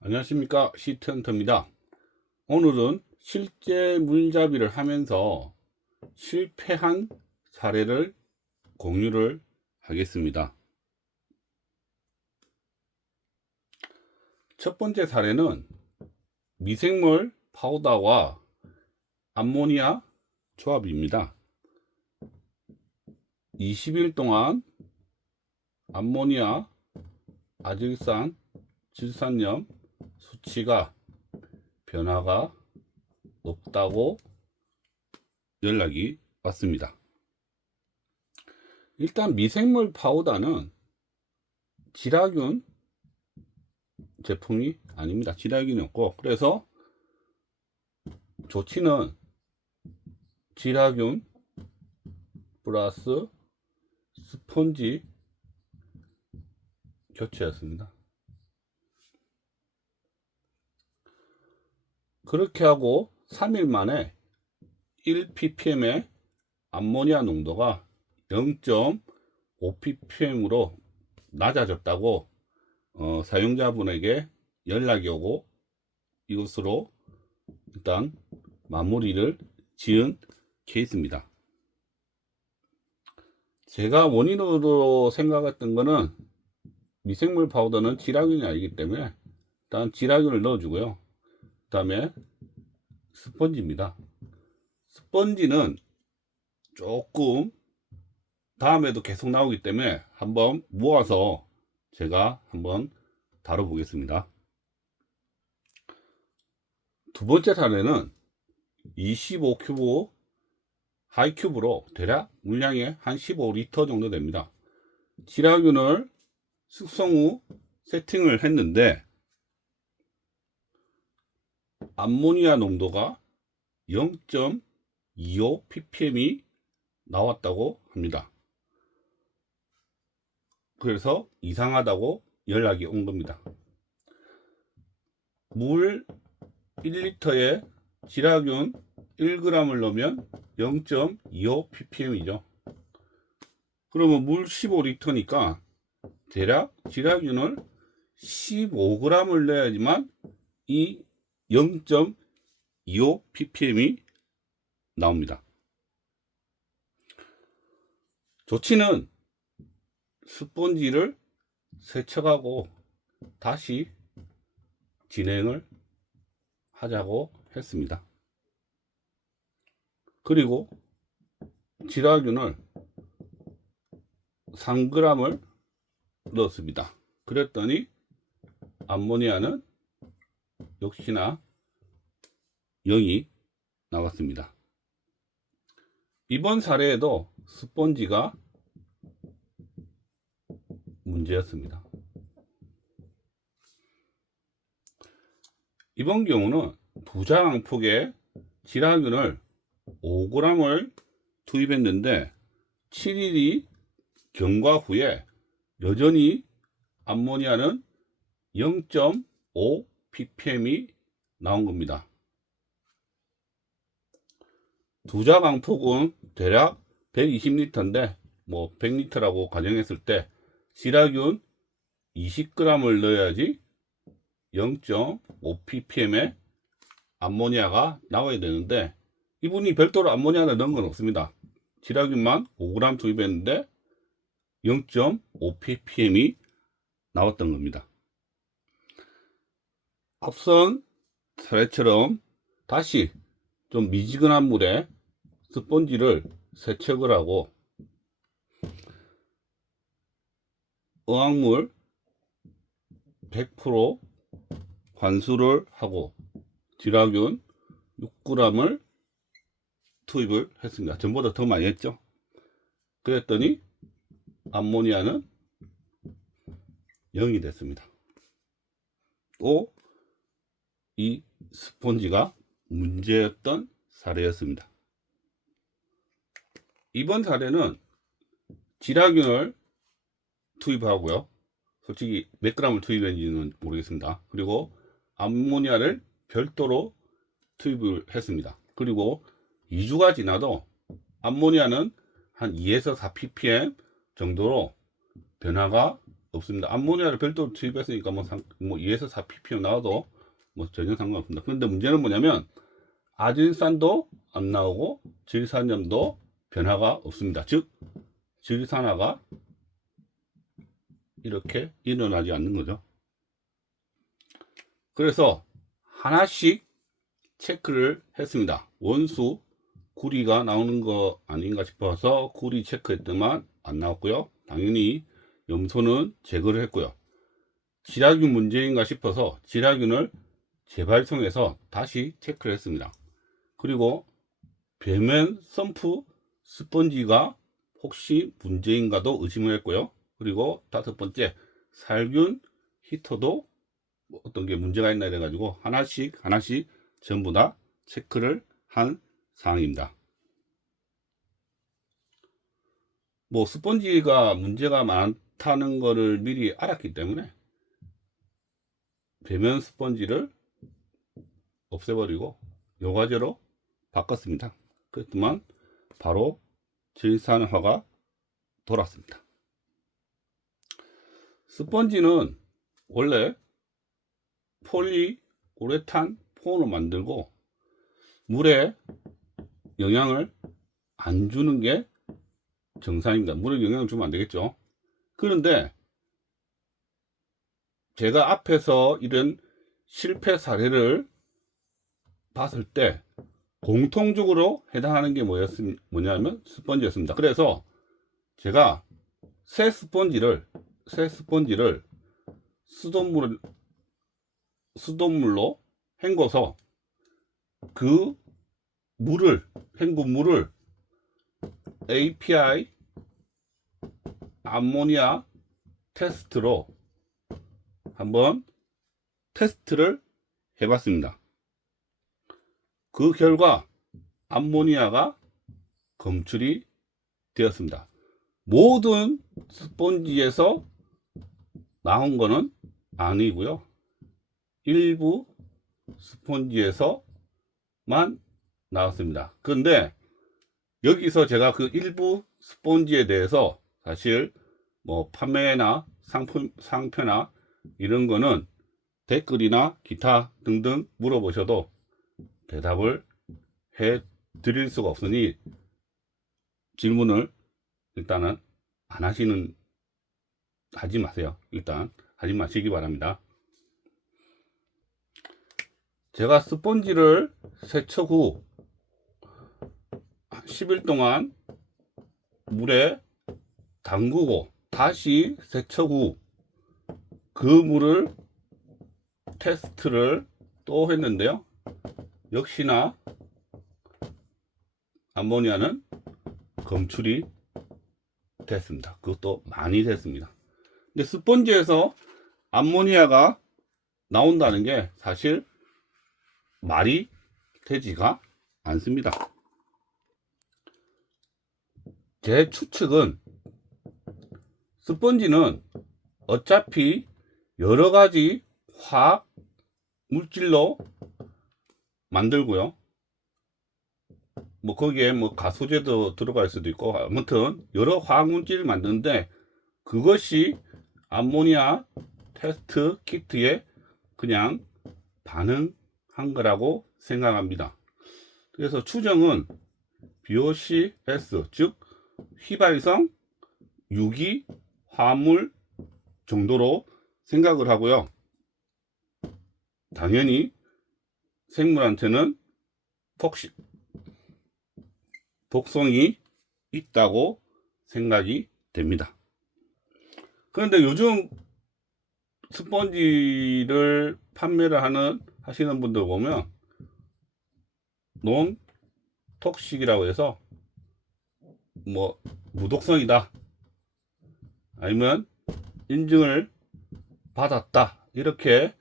안녕하십니까, 시트헌터입니다. 오늘은 실제 물잡이를 하면서 실패한 사례를 공유를 하겠습니다. 첫 번째 사례는 미생물 파우더와 암모니아 조합입니다. 20일 동안 암모니아, 아질산, 질산염 수치가 변화가 없다고 연락이 왔습니다. 일단 미생물 파우더는 지라균 제품이 아닙니다. 지라균이 없고, 그래서 조치는 지라균 플러스 스펀지 교체였습니다. 그렇게 하고 3일 만에 1ppm의 암모니아 농도가 0.5ppm으로 낮아졌다고 사용자분에게 연락이 오고, 이것으로 일단 마무리를 지은 케이스입니다. 제가 원인으로 생각했던 거는 미생물 파우더는 지라균이 아니기 때문에 일단 지라균을 넣어주고요. 그 다음에 스펀지입니다. 스펀지는 조금 다음에도 계속 나오기 때문에 한번 모아서 제가 한번 다뤄보겠습니다. 두 번째 사례는 25큐브 하이큐브로 대략 물량이 한 15리터 정도 됩니다. 지라균을 숙성 후 세팅을 했는데 암모니아 농도가 0.25ppm이 나왔다고 합니다. 그래서 이상하다고 연락이 온 겁니다. 물 1리터에 지라균 1g을 넣으면 0.25ppm이죠. 그러면 물 15리터니까 대략 지라균을 15g을 넣어야지만 이 0.25ppm이 나옵니다. 조치는 스펀지를 세척하고 다시 진행을 하자고 했습니다. 그리고 지라균을 3g을 넣었습니다. 그랬더니 암모니아는 역시나 0이 나왔습니다. 이번 사례에도 스펀지가 문제였습니다. 이번 경우는 부자왕폭에 지라균을 5g을 투입했는데 7일이 경과 후에 여전히 암모니아는 0.5ppm이 나온 겁니다. 두자강폭은 대략 120리터인데 100리터라고 가정했을 때 지라균 20g을 넣어야지 0.5ppm의 암모니아가 나와야 되는데 이분이 별도로 암모니아를 넣은 건 없습니다. 지라균만 5g 투입했는데 0.5ppm이 나왔던 겁니다. 앞선 사례처럼 다시 좀 미지근한 물에 스펀지를 세척을 하고 어항물 100% 환수를 하고 지라균 6g을 투입을 했습니다. 전보다 더 많이 했죠. 그랬더니 암모니아는 0이 됐습니다. 또 이 스펀지가 문제였던 사례였습니다. 이번 사례는 지라균을 투입하고요. 솔직히 몇 g을 투입했는지는 모르겠습니다. 그리고 암모니아를 별도로 투입을 했습니다. 그리고 2주가 지나도 암모니아는 한 2에서 4ppm 정도로 변화가 없습니다. 암모니아를 별도로 투입했으니까 뭐 2에서 4 ppm 나와도 뭐 전혀 상관없습니다. 그런데 문제는 뭐냐면 아질산도 안 나오고 질산염도 변화가 없습니다. 즉 질산화가 이렇게 일어나지 않는 거죠. 그래서 하나씩 체크를 했습니다. 원수 구리가 나오는 거 아닌가 싶어서 구리 체크했더만 안 나왔고요. 당연히 염소는 제거를 했고요. 지라균 문제인가 싶어서 지라균을 재발송해서 다시 체크를 했습니다. 그리고 배면 펌프 스펀지가 혹시 문제인가도 의심을 했고요. 그리고 5번째 살균 히터도 뭐 어떤 게 문제가 있나 이래가지고 하나씩 전부 다 체크를 한 사항입니다. 뭐 스펀지가 문제가 많다는 거를 미리 알았기 때문에 배면 스펀지를 없애버리고 요과제로 바꿨습니다. 그랬더만 바로 질산화가 돌았습니다. 스펀지는 원래 폴리우레탄 폼으로 만들고 물에 영향을 안 주는 게 정상입니다. 물에 영향을 주면 안 되겠죠. 그런데 제가 앞에서 이런 실패 사례를 봤을 때 공통적으로 해당하는 게 뭐냐면 스펀지였습니다. 그래서 제가 새 스펀지를 수돗물로 헹궈서 그 헹군 물을 API 암모니아 테스트로 한번 테스트를 해봤습니다. 그 결과 암모니아가 검출이 되었습니다. 모든 스펀지에서 나온 거는 아니고요. 일부 스펀지에서만 나왔습니다. 그런데 여기서 제가 그 일부 스펀지에 대해서 사실 뭐 판매나 상표나 이런 거는 댓글이나 기타 등등 물어보셔도 대답을 해 드릴 수가 없으니 질문을 일단은 하지 마세요. 일단 하지 마시기 바랍니다. 제가 스펀지를 세척 후 10일 동안 물에 담그고 다시 세척 후 그 물을 테스트를 또 했는데요. 역시나 암모니아는 검출이 됐습니다. 그것도 많이 됐습니다. 근데 스펀지에서 암모니아가 나온다는 게 사실 말이 되지가 않습니다. 제 추측은 스펀지는 어차피 여러 가지 화학 물질로 만들고요. 뭐 거기에 뭐 가소제도 들어갈 수도 있고 아무튼 여러 화학 물질을 만드는데 그것이 암모니아 테스트 키트에 그냥 반응한 거라고 생각합니다. 그래서 추정은 BOCS 즉 휘발성 유기 화합물 정도로 생각을 하고요. 당연히 생물한테는 독성이 있다고 생각이 됩니다. 그런데 요즘 스펀지를 판매를 하시는 분들 보면 논 톡식이라고 해서 뭐 무독성이다 아니면 인증을 받았다 이렇게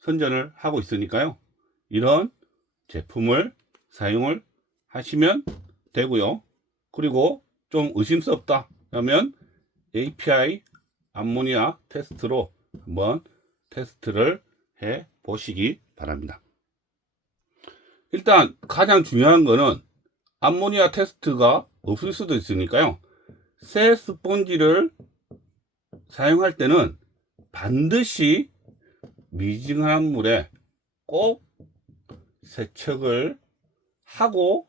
선전을 하고 있으니까요. 이런 제품을 사용을 하시면 되고요. 그리고 좀 의심스럽다 하면 API 암모니아 테스트로 한번 테스트를 해 보시기 바랍니다. 일단 가장 중요한 거는 암모니아 테스트가 없을 수도 있으니까요. 새 스펀지를 사용할 때는 반드시 미지근한 물에 꼭 세척을 하고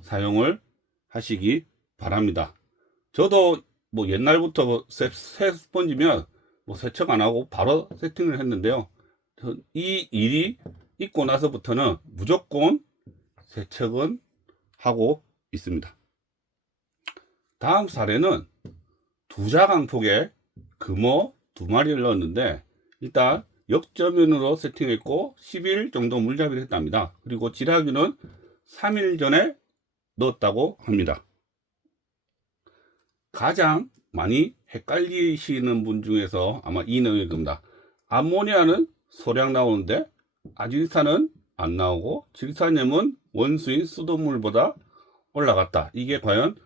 사용을 하시기 바랍니다. 저도 뭐 옛날부터 새 스펀지면 뭐 세척 안 하고 바로 세팅을 했는데요. 이 일이 있고 나서부터는 무조건 세척은 하고 있습니다. 다음 사례는 두자강폭에 금어 2마리를 넣었는데, 일단 역저면으로 세팅했고 10일 정도 물잡이를 했답니다. 그리고 지라균은 3일 전에 넣었다고 합니다. 가장 많이 헷갈리시는 분 중에서 아마 이 내용일 겁니다. 암모니아는 소량 나오는데 아질산은 안 나오고, 질산염은 원수인 수돗물보다 올라갔다. 이게 과연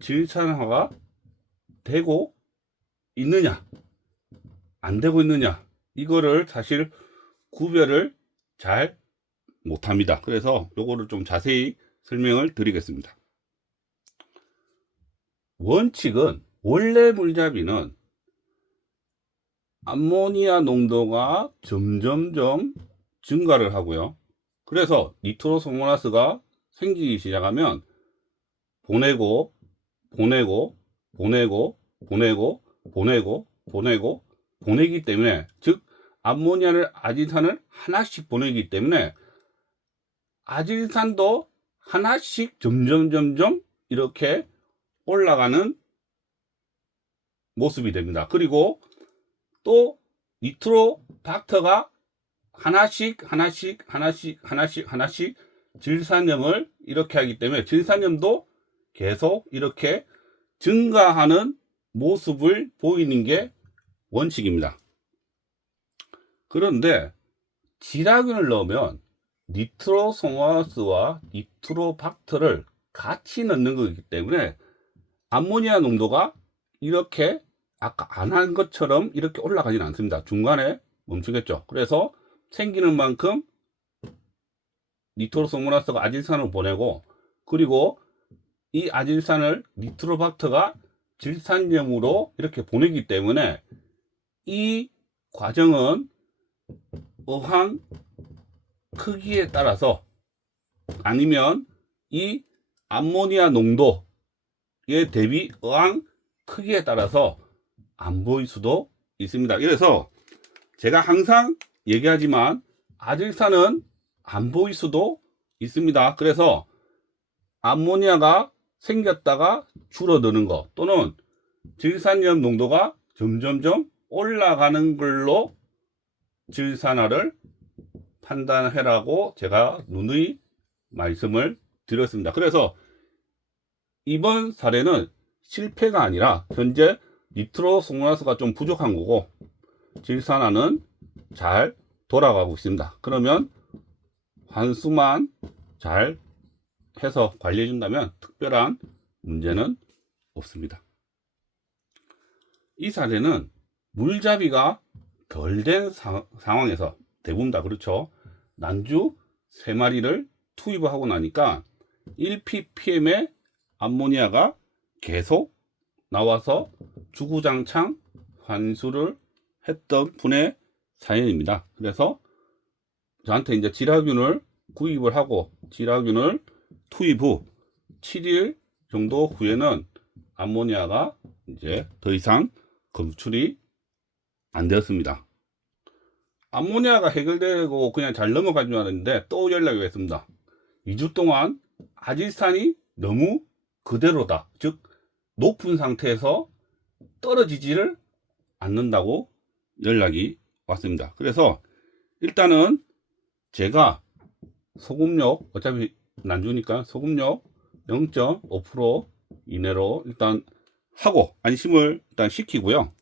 질산화가 되고 있느냐 안 되고 있느냐, 이거를 사실 구별을 잘 못합니다. 그래서 요거를 좀 자세히 설명을 드리겠습니다. 원칙은, 원래 물잡이는 암모니아 농도가 점점점 증가를 하고요. 그래서 니트로소모나스가 생기기 시작하면 보내고 보내고 보내고 보내고 보내고 보내고 보내기 때문에, 즉 암모니아를 아질산을 하나씩 보내기 때문에 아질산도 하나씩 점점 이렇게 올라가는 모습이 됩니다. 그리고 또 니트로박터가 하나씩 질산염을 이렇게 하기 때문에 질산염도 계속 이렇게 증가하는 모습을 보이는 게 원칙입니다. 그런데 지라균을 넣으면 니트로소모나스와 니트로박터를 같이 넣는 거기 때문에 암모니아 농도가 이렇게 아까 안 한 것처럼 이렇게 올라가지는 않습니다. 중간에 멈추겠죠. 그래서 생기는 만큼 니트로소모나스가 아질산을 보내고, 그리고 이 아질산을 니트로박터가 질산염으로 이렇게 보내기 때문에 이 과정은 어항 크기에 따라서, 아니면 이 암모니아 농도에 대비 어항 크기에 따라서 안 보일 수도 있습니다. 그래서 제가 항상 얘기하지만 아질산은 안 보일 수도 있습니다. 그래서 암모니아가 생겼다가 줄어드는 거, 또는 질산염 농도가 점점점 올라가는 걸로 질산화를 판단해라고 제가 누누이 말씀을 드렸습니다. 그래서 이번 사례는 실패가 아니라 현재 니트로소모나스가 좀 부족한 거고, 질산화는 잘 돌아가고 있습니다. 그러면 환수만 잘 해서 관리해 준다면 특별한 문제는 없습니다. 이 사례는 물잡이가 덜 된 상황에서, 대부분 다 그렇죠, 난주 3마리를 투입하고 나니까 1ppm의 암모니아가 계속 나와서 주구장창 환수를 했던 분의 사연입니다. 그래서 저한테 이제 지라균을 구입을 하고 지라균을 투입 후 7일 정도 후에는 암모니아가 이제 더 이상 검출이 안 되었습니다. 암모니아가 해결되고 그냥 잘 넘어간 줄 알았는데 또 연락이 왔습니다. 2주 동안 아질산이 너무 그대로다, 즉 높은 상태에서 떨어지지를 않는다고 연락이 왔습니다. 그래서 일단은 제가 소금력, 어차피 난주니까 소금력 0.5% 이내로 일단 하고 안심을 일단 시키고요.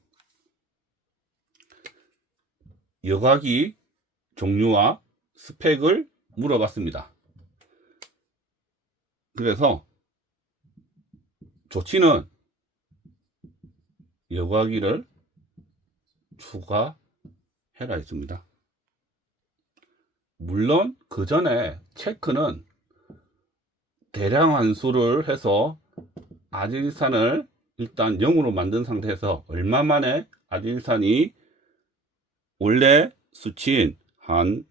여과기 종류와 스펙을 물어봤습니다. 그래서 조치는 여과기를 추가해라 했습니다. 물론 그 전에 체크는 대량 환수를 해서 아질산을 일단 0으로 만든 상태에서 얼마 만에 아질산이 원래 수치인 한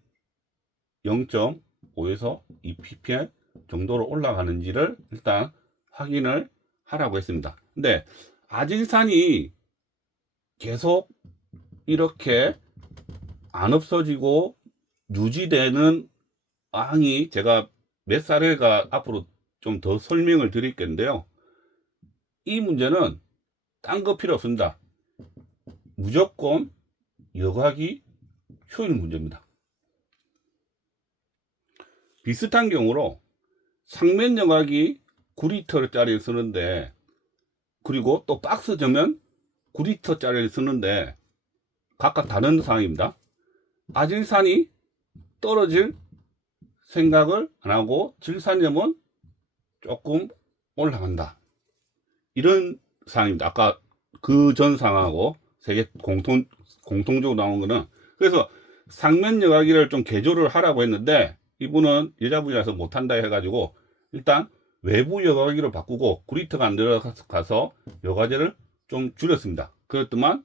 0.5에서 2ppm 정도로 올라가는지를 일단 확인을 하라고 했습니다. 근데 아질산이 계속 이렇게 안 없어지고 유지되는 항이 제가 몇 사례가 앞으로 좀 더 설명을 드릴 건데요. 이 문제는 딴 거 필요 없습니다. 무조건 여과기 효율 문제입니다. 비슷한 경우로 상면 여과기 9리터짜리를 쓰는데, 그리고 또 박스 전면 9리터짜리를 쓰는데 각각 다른 상황입니다. 아질산이 떨어질 생각을 안 하고 질산염은 조금 올라간다, 이런 상황입니다. 아까 그 전 상황하고 세계 공통적으로 나온 거는, 그래서 상면 여과기를 좀 개조를 하라고 했는데 이분은 여자분이라서 못한다 해가지고 일단 외부 여과기로 바꾸고 9리터가 안 들어가서 여과제를 좀 줄였습니다. 그렇지만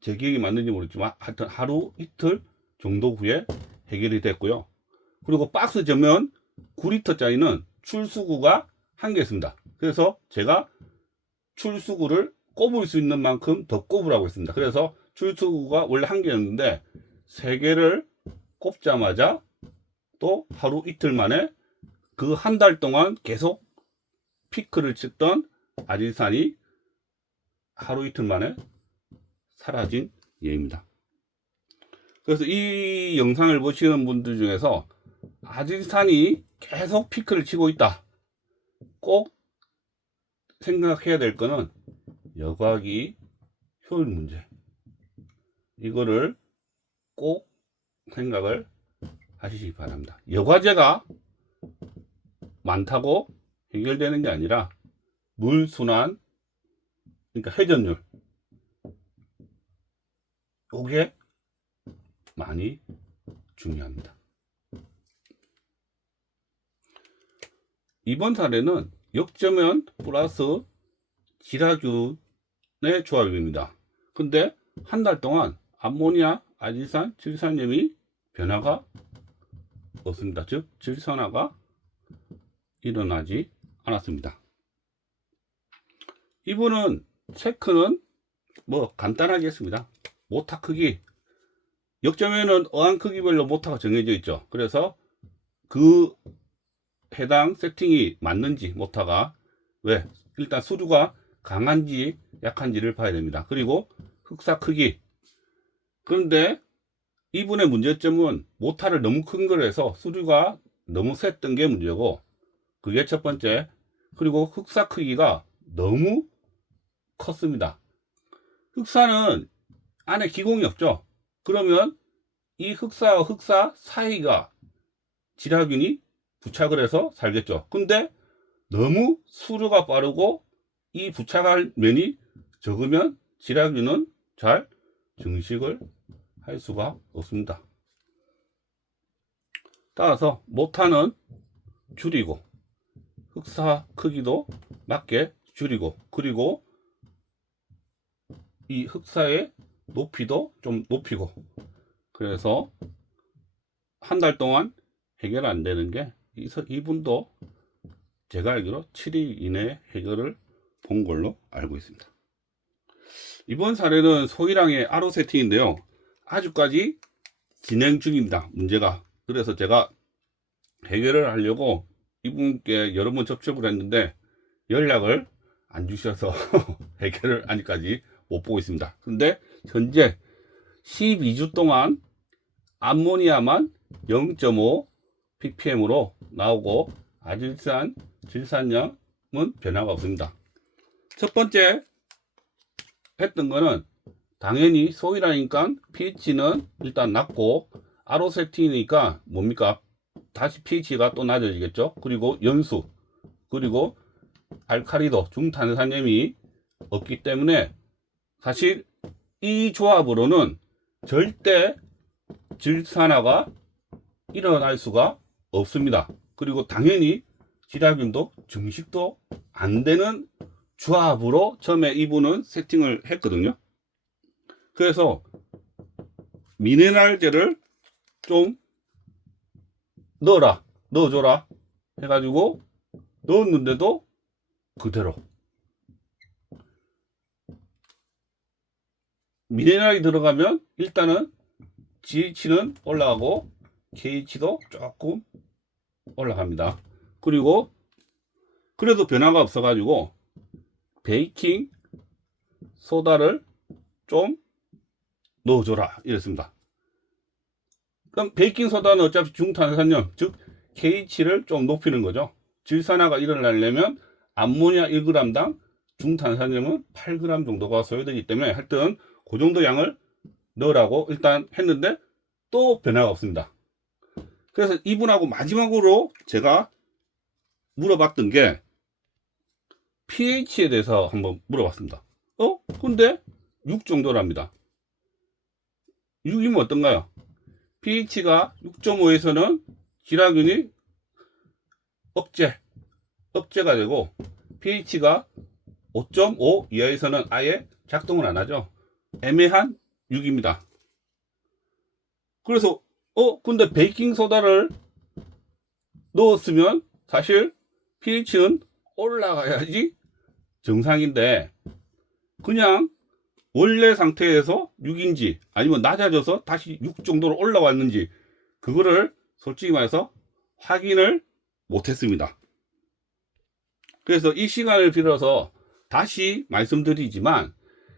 제 기억이 맞는지 모르겠지만 하여튼 하루 이틀 정도 후에 해결이 됐고요. 그리고 박스 전면 9리터짜리는 출수구가 한 개 있습니다. 그래서 제가 출수구를 꼽을 수 있는 만큼 더 꼽으라고 했습니다. 그래서 출수구가 원래 한 개였는데 3개를 꼽자마자 또 하루 이틀 만에 그 한 달 동안 계속 피크를 찍던 아질산이 하루 이틀 만에 사라진 예입니다. 그래서 이 영상을 보시는 분들 중에서 아질산이 계속 피크를 치고 있다, 꼭 생각해야 될 거는 여과기 효율 문제, 이거를 꼭 생각을 하시기 바랍니다. 여과제가 많다고 해결되는 게 아니라 물순환, 그러니까 회전율, 이게 많이 중요합니다. 이번 사례는 역점면 플러스 지라균의 조합입니다. 근데 한 달 동안 암모니아, 아질산, 질산염이 변화가 없습니다. 즉 질산화가 일어나지 않았습니다. 이분은 체크는 뭐 간단하게 했습니다. 모타 크기, 역점에는 어항 크기별로 모타가 정해져 있죠. 그래서 그 해당 세팅이 맞는지, 모타가 왜 일단 수류가 강한지 약한지를 봐야 됩니다. 그리고 흑사 크기. 그런데 이분의 문제점은 모타를 너무 큰 걸 해서 수류가 너무 셌던 게 문제고, 그게 첫 번째. 그리고 흑사 크기가 너무 컸습니다. 흑사는 안에 기공이 없죠. 그러면 이 흑사와 흑사 사이가 지라균이 부착을 해서 살겠죠. 근데 너무 수류가 빠르고 이 부착할 면이 적으면 지라균은 잘 증식을 할 수가 없습니다. 따라서 모타는 줄이고 흑사 크기도 맞게 줄이고, 그리고 이 흑사의 높이도 좀 높이고, 그래서 한 달 동안 해결 안 되는 게 이분도 제가 알기로 7일 이내에 해결을 본 걸로 알고 있습니다. 이번 사례는 소이랑의 RO 세팅인데요. 아직까지 진행 중입니다. 문제가. 그래서 제가 해결을 하려고 이분께 여러 번 접촉을 했는데 연락을 안 주셔서 해결을 아직까지 못 보고 있습니다. 근데 현재 12주 동안 암모니아만 0.5 ppm으로 나오고 아질산, 질산염은 변화가 없습니다. 첫 번째 했던 거는 당연히 소이라니까 pH는 일단 낮고 RO 세팅이니까 뭡니까? 다시 pH가 또 낮아지겠죠. 그리고 연수, 그리고 알카리도, 중탄산염이 없기 때문에 사실 이 조합으로는 절대 질산화가 일어날 수가 없습니다. 그리고 당연히 지라균도 증식도 안 되는 조합으로 처음에 이분은 세팅을 했거든요. 그래서 미네랄제를 좀 넣어줘라 해가지고 넣었는데도 그대로 미네랄이 들어가면 일단은 GH는 올라가고 KH도 조금 올라갑니다. 그리고 그래도 변화가 없어가지고 베이킹 소다를 좀 넣어줘라 이랬습니다. 그럼 베이킹 소다는 어차피 중탄산염 즉 KH를 좀 높이는 거죠. 질산화가 일어나려면 암모니아 1g당 중탄산염은 8g 정도가 소요되기 때문에 하여튼 그 정도 양을 넣으라고 일단 했는데 또 변화가 없습니다. 그래서 이분하고 마지막으로 제가 물어봤던 게 pH에 대해서 한번 물어봤습니다. 근데 6 정도랍니다. 6이면 어떤가요? pH가 6.5에서는 지라균이 억제가 되고 pH가 5.5 이하에서는 아예 작동을 안 하죠. 애매한 6입니다. 그래서 근데 베이킹소다를 넣었으면 사실 pH는 올라가야지 정상인데 그냥 원래 상태에서 6인지 아니면 낮아져서 다시 6 정도로 올라왔는지 그거를 솔직히 말해서 확인을 못했습니다. 그래서 이 시간을 빌어서 다시 말씀드리지만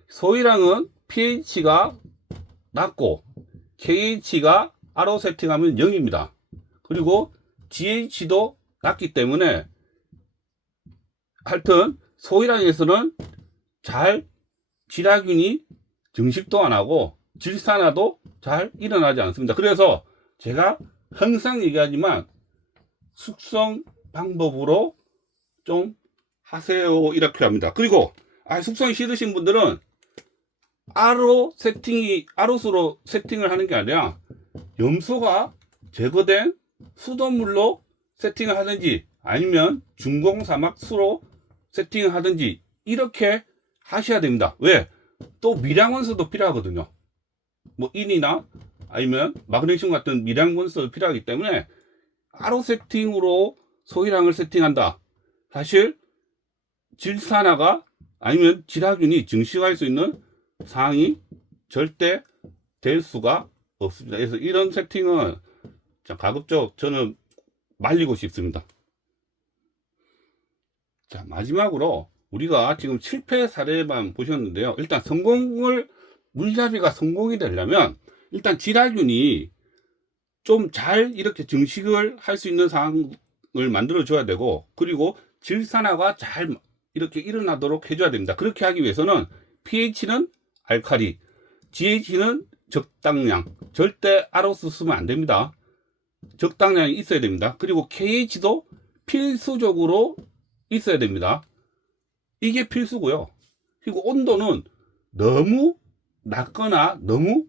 소이랑은 pH가 낮고 KH가 RO 세팅하면 0입니다. 그리고 GH도 낮기 때문에 하여튼 소이랑에서는 잘 지라균이 증식도 안 하고 질산화도 잘 일어나지 않습니다. 그래서 제가 항상 얘기하지만 숙성 방법으로 좀 하세요 이렇게 합니다. 그리고 숙성이 싫으신 분들은 RO수로 세팅을 하는 게 아니라 염소가 제거된 수돗물로 세팅을 하든지 아니면 중공사막수로 세팅을 하든지 이렇게 하셔야 됩니다. 왜? 또 미량원소도 필요하거든요. 뭐 인이나 아니면 마그네슘 같은 미량원소도 필요하기 때문에 RO 세팅으로 소이랑을 세팅한다. 사실 질산화가 아니면 지라균이 증식할 수 있는 상황이 절대 될 수가 없습니다. 그래서 이런 세팅은 가급적 저는 말리고 싶습니다. 자, 마지막으로 우리가 지금 실패 사례만 보셨는데요. 일단 물잡이가 성공이 되려면 일단 지라균이 좀 잘 이렇게 증식을 할 수 있는 상황을 만들어 줘야 되고 그리고 질산화가 잘 이렇게 일어나도록 해줘야 됩니다. 그렇게 하기 위해서는 pH는 알칼리, GH는 적당량, 절대 RO스 쓰면 안 됩니다. 적당량이 있어야 됩니다. 그리고 KH도 필수적으로 있어야 됩니다. 이게 필수고요. 그리고 온도는 너무 낮거나 너무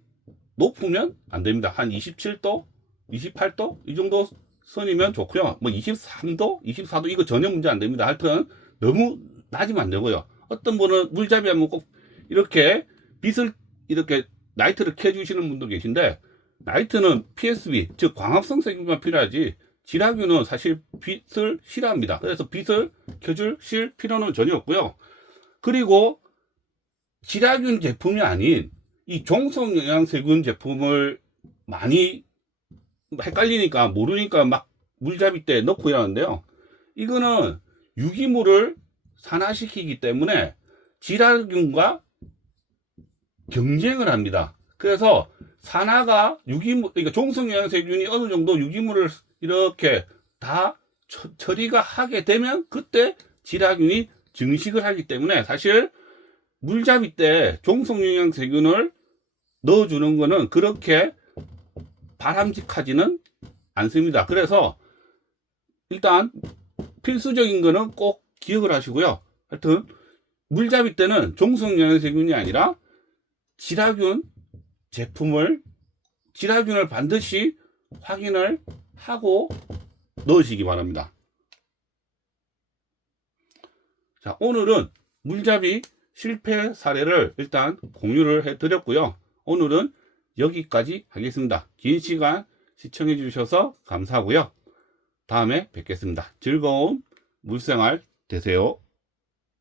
높으면 안 됩니다. 한 27도, 28도 이 정도 선이면 좋고요. 뭐 23도, 24도 이거 전혀 문제 안 됩니다. 하여튼 너무 낮으면 안 되고요. 어떤 분은 물잡이 하면 꼭 이렇게 빛을 이렇게 나이트를 켜주시는 분도 계신데 나이트는 PSB 즉 광합성 세균만 필요하지 지라균은 사실 빛을 싫어합니다. 그래서 빛을 켜줄 필요는 전혀 없고요. 그리고 지라균 제품이 아닌 이 종속영양세균 제품을 많이 헷갈리니까 모르니까 막 물잡이 때 넣고 이러는데요. 이거는 유기물을 산화시키기 때문에 지라균과 경쟁을 합니다. 그래서 산화가 그러니까 종속영양세균이 어느 정도 유기물을 이렇게 다 처리가 하게 되면 그때 지라균이 증식을 하기 때문에 사실 물잡이 때 종속영양세균을 넣어주는 거는 그렇게 바람직하지는 않습니다. 그래서 일단 필수적인 거는 꼭 기억을 하시고요. 하여튼 물잡이 때는 종속영양세균이 아니라 지라균을 반드시 확인을 하고 넣으시기 바랍니다. 자, 오늘은 물잡이 실패 사례를 일단 공유를 해 드렸고요. 오늘은 여기까지 하겠습니다. 긴 시간 시청해 주셔서 감사하고요. 다음에 뵙겠습니다. 즐거운 물생활 되세요.